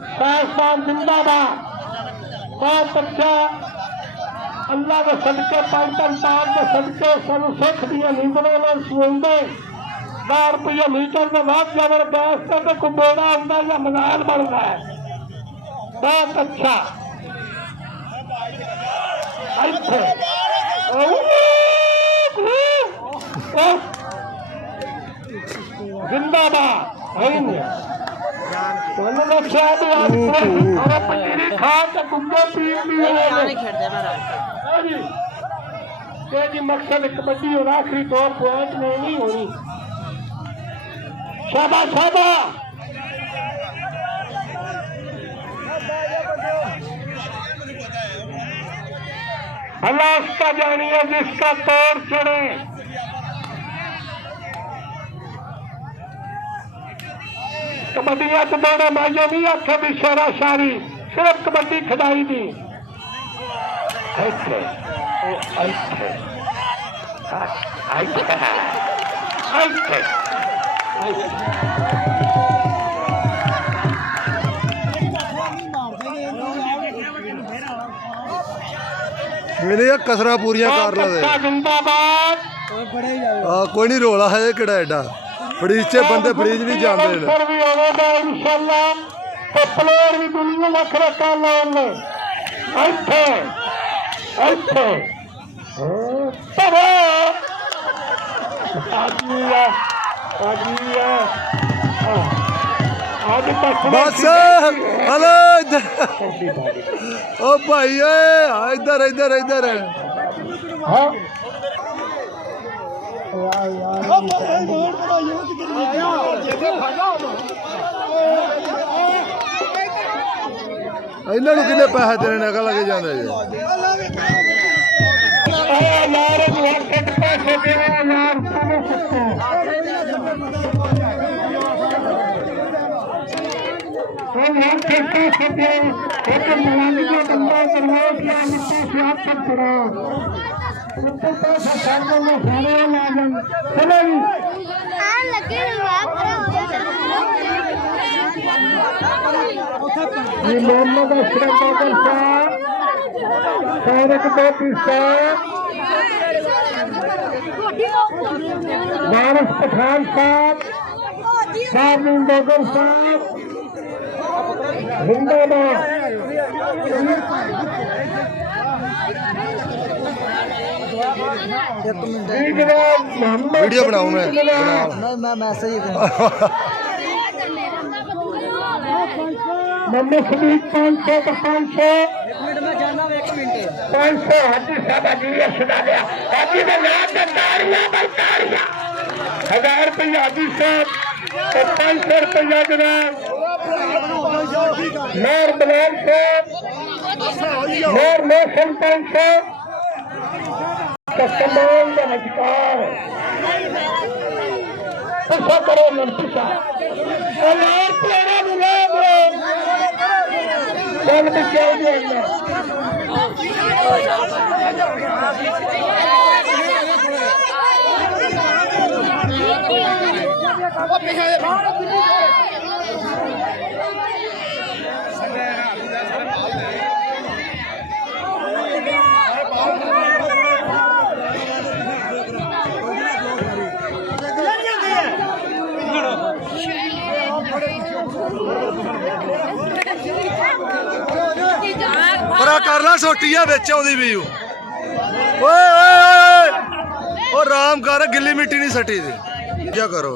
पाकिस्तान जिंदाबाद। बहुत अच्छा अल्लाह के सदके पाकिस्तान पाक के सदके सब सिख दियां नींदरों में सुनते 10 रुपये मीटर के बाद जबरदस्त है तो कोई बेड़ा आता या मैदान बन रहा है। बहुत अच्छा जिंदाबाद खा के गुंगे पी मकसद कबड्डी और आखिरी 2 पॉइंट में नहीं होनी। शाबाश शाबाश। अल्लाह उसका जानिए जिसका तोड़ चढ़े। कबड्डियां च दौड़े माइया नहीं आखे भी शेरा शारी सिर्फ कबड्डी खिडाई दी। मेरे कसरा पूरियां कर ला दे। कोई नहीं रोला है कि एडा फरीचे बंदे फरीज भी जाते हैं। प्लेयर भी दुनिया लख रखा लाने बस हेलो ओ भाई इधर इधर इधर इन्होंने कितने पैसे देने नका लगे जाते जी। मोहम्मद अशरफ बाबर साहब तारक बेटी साहब वारिस पठान साहब साबिन बेगम साहब जिंदाबाद। वीडियो बनाऊं मैं मैसेज मोहम्मद शबीर 500 का 500 हाजी साहब हाजी सुना दिया हाजी का नाम से तारियां भाई तारियां 1000 रुपया हाजी साहब और 500 रुपया जनाब नूर बलाल साहब नूर मौसम 500 कमाल का अधिकार पिछा करो मन पिछा और प्लेरा मिला चल भी क्या परा कर ला सोटी है बिच आउंदी भी ओए ओ राम कर गिल्ली मिट्टी नहीं सटी दी क्या करो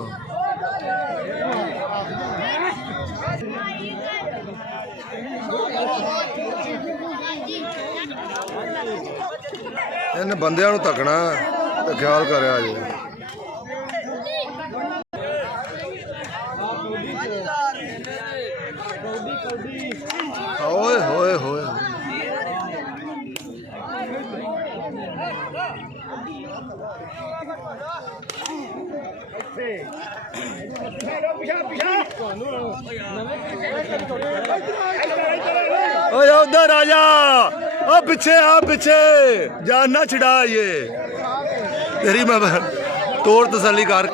इन बंदियां नूं तकना ते ख्याल करिया जी। ओए होए होए उधर आ जा पीछे आ पीछे जान ना छिड़ा ये तेरी मैं तोड़ तसल्ली कर